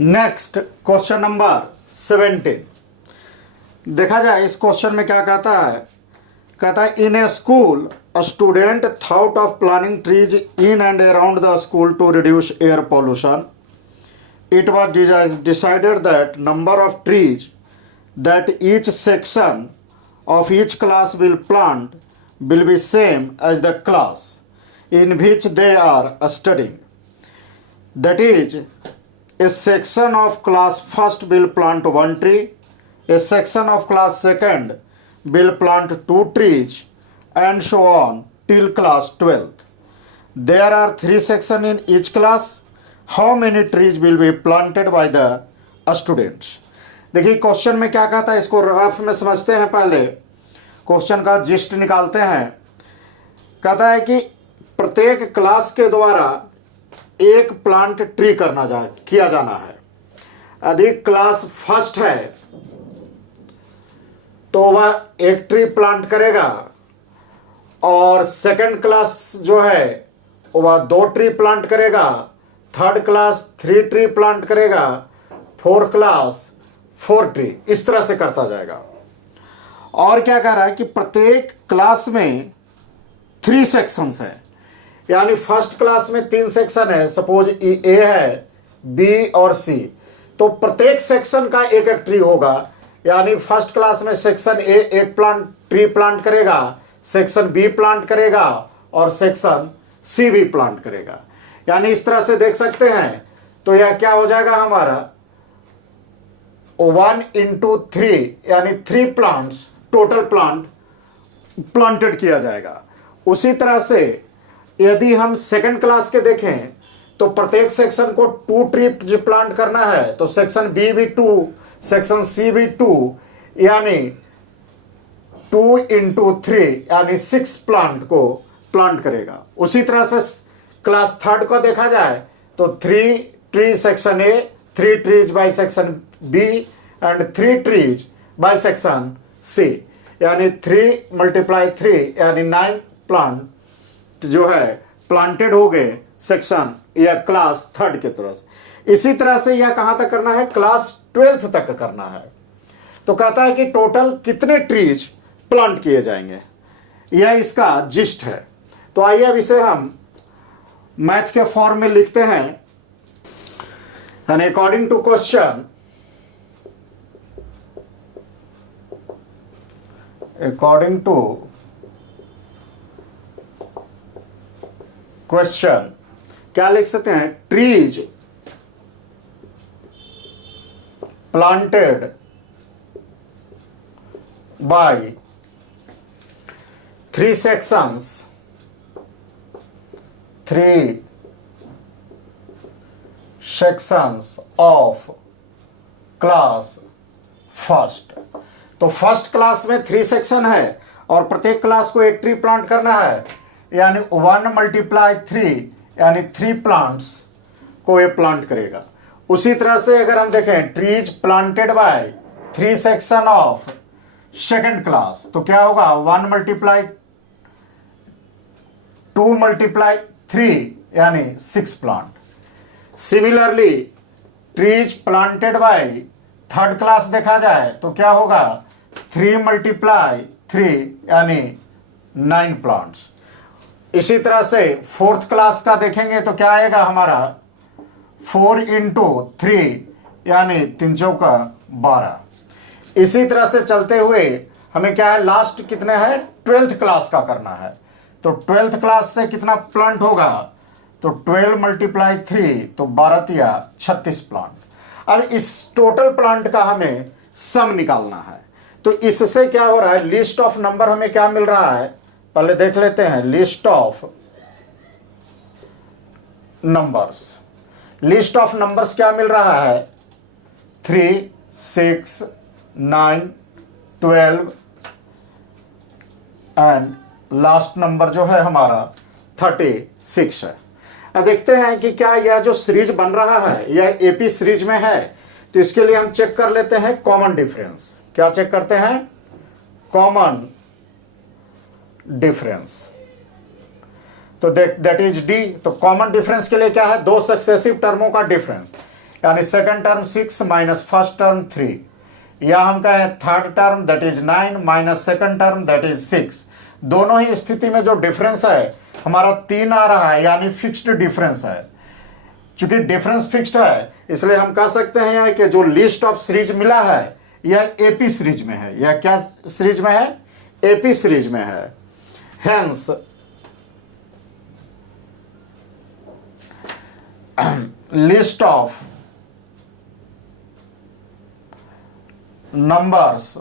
Next question number 17 देखा जाए इस क्वेश्चन में क्या कहता है in a school a student thought of planting trees in and around the school to reduce air pollution. It was decided that number of trees that each section of each class will plant will be same as the class in which they are studying. That is, a section of class first will plant one tree, a section of class second will plant two trees, and so on till class 12th. There are three sections in each class. How many trees will be planted by the students. देखिए question में क्या कहता है, इसको rough में समझते हैं. पहले क्वेश्चन का जिस्ट निकालते हैं. कहता है कि प्रत्येक क्लास के द्वारा एक प्लांट ट्री किया जाना है. यदि क्लास फर्स्ट है तो वह एक ट्री प्लांट करेगा और सेकंड क्लास जो है वह दो ट्री प्लांट करेगा, थर्ड क्लास 3 ट्री प्लांट करेगा, फोर्थ क्लास 4 ट्री, इस तरह से करता जाएगा. और क्या कह रहा है कि प्रत्येक क्लास में 3 सेक्शंस हैं, यानी फर्स्ट क्लास में 3 सेक्शन है. सपोज ए है, बी और सी, तो प्रत्येक सेक्शन का एक एक ट्री होगा. यानी फर्स्ट क्लास में सेक्शन ए एक ट्री प्लांट करेगा, सेक्शन बी प्लांट करेगा और सेक्शन सी भी प्लांट करेगा. यानी इस तरह से देख सकते हैं. तो यह क्या हो जाएगा हमारा 1 into 3 यानी 3 प्लांट्स टोटल प्लांटेड किया जाएगा. उसी तरह से यदि हम सेकंड क्लास के देखें तो प्रत्येक सेक्शन को 2 ट्री प्लांट करना है, तो सेक्शन बी भी 2, सेक्शन सी भी 2, यानी 2 into 3 यानी 6 प्लांट को प्लांट करेगा. उसी तरह से क्लास थर्ड को देखा जाए तो 3 tree section A, 3 trees by section B and 3 trees by section C, यानी 3 × 3 यानी 9 प्लांट जो है प्लांटेड हो गए सेक्शन या क्लास थर्ड के तरफ से. इसी तरह से यह कहां तक करना है, क्लास 12th तक करना है. तो कहता है कि टोटल कितने ट्रीज प्लांट किए जाएंगे, यह इसका जिस्ट है. तो आइए अब इसे हम मैथ के फॉर्म में लिखते हैं. एंड अकॉर्डिंग टू क्वेश्चन, क्या लिख सकते हैं, trees planted by 3 sections, 3 sections of class first. तो फर्स्ट क्लास में 3 सेक्शन है और प्रत्येक क्लास को एक ट्री प्लांट करना है, यानी 1 × 3 यानी 3 प्लांट्स को ये प्लांट करेगा. उसी तरह से अगर हम देखें trees planted by 3 section of second class, तो क्या होगा 1 × 2 × 3 यानी 6 plant. Similarly trees planted by third class देखा जाए तो क्या होगा 3 × 3 यानी 9 प्लांट्स. इसी तरह से फोर्थ क्लास का देखेंगे तो क्या आएगा हमारा 4 × 3 यानी 3 चौका 12. इसी तरह से चलते हुए हमें क्या है, लास्ट कितने है 12th क्लास का करना है. तो 12th क्लास से कितना प्लांट होगा, तो 12 × 3 तो 12 तिया 36 प्लांट. अब इस टोटल प्लांट का हमें सम निकालना है. तो इससे क्या हो रहा है, लिस्ट ऑफ नंबर हमें क्या मिल रहा है, पहले देख लेते हैं. लिस्ट ऑफ नंबर्स क्या मिल रहा है, 3, 6, 9, 12 एंड लास्ट नंबर जो है हमारा 36 है. अब देखते हैं कि क्या यह जो सीरीज बन रहा है यह एपी सीरीज में है. तो इसके लिए हम चेक कर लेते हैं कॉमन डिफरेंस. क्या चेक करते हैं, कॉमन डिफरेंस. तो दैट इज डी. तो कॉमन डिफरेंस के लिए क्या है, 2 सक्सेसिव टर्मों का डिफरेंस. यानी second term 6 minus first term 3, या हम कहें third term that is 9 minus second term that is 6। दोनों ही स्थिति में जो डिफरेंस है हमारा 3 आ रहा है, यानी फिक्स्ड डिफरेंस है। चूंकि डिफरेंस फिक्स्ड है इसलिए हम कह सकते हैं कि जो लिस्ट ऑफ सीरीज मिला है यह एपी सीरीज में है। यह क्या सीरीज में है? एपी सीरीज में है। Hence list of numbers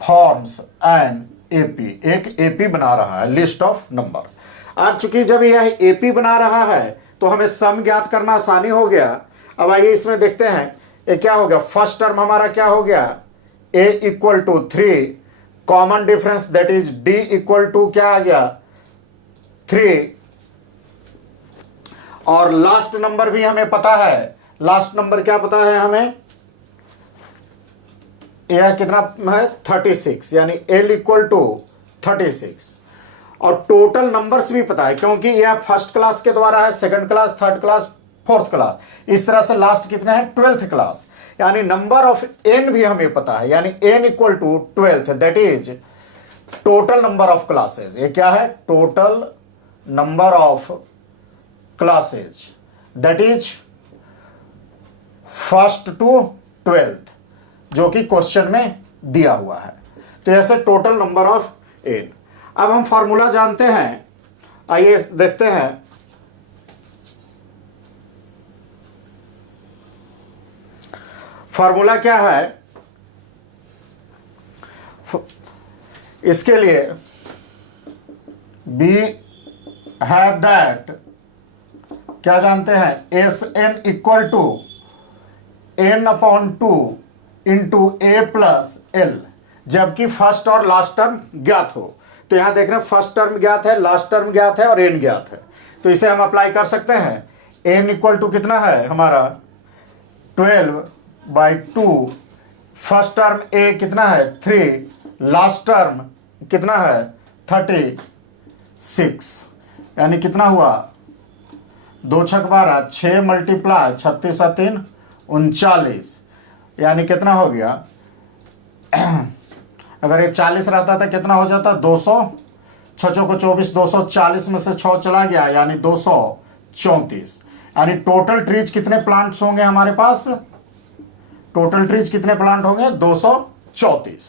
forms an AP, एक एपी बना रहा है, लिस्ट ऑफ नंबर। और चूंकि जब यह एपी बना रहा है तो हमें सम ज्ञात करना आसानी हो गया। अब आइए इसमें देखते हैं ये क्या हो गया। फर्स्ट टर्म हमारा क्या हो गया? a equal to 3, common difference that is d equal to क्या आ गया? 3, और लास्ट नंबर भी हमें पता है। लास्ट नंबर क्या पता है हमें? यह कितना है? 36, यानी l इक्वल टू 36। और टोटल नंबर्स भी पता है क्योंकि यह फर्स्ट क्लास के द्वारा है, second class, third class, fourth class, इस तरह से लास्ट कितने हैं? 12th class. यानी नंबर ऑफ n भी हमें पता है, यानी n equal to 12th that is total number of classes. ये क्या है? Total number of classes that is first to 12th, जो कि क्वेश्चन में दिया हुआ है। तो ऐसे टोटल नंबर ऑफ n। अब हम फॉर्मूला जानते हैं, आइए देखते हैं। फॉर्मूला क्या है इसके लिए? बी हैव दैट, क्या जानते हैं? S N equal to n upon 2 into A plus L, जबकि फर्स्ट और लास्ट टर्म ज्ञात हो। तो यहां देख रहे हैं फर्स्ट टर्म ज्ञात है, लास्ट टर्म ज्ञात है और n ज्ञात है, तो इसे हम अप्लाई कर सकते हैं। n इक्वल टू कितना है हमारा? 12/2। फर्स्ट टर्म a कितना है? 3, लास्ट टर्म कितना है? 36, यानी कितना हुआ? 2 छक 12, 6 मल्टीप्लाई 36 और 3 39, यानी कितना हो गया? अगर ये 40 रहता था कितना हो जाता? 200, 6 को 24, 240 में से 6 चला गया, यानी 234। यानी टोटल ट्रीज कितने प्लांट्स होंगे हमारे पास? टोटल ट्रीज कितने प्लांट होंगे? 234।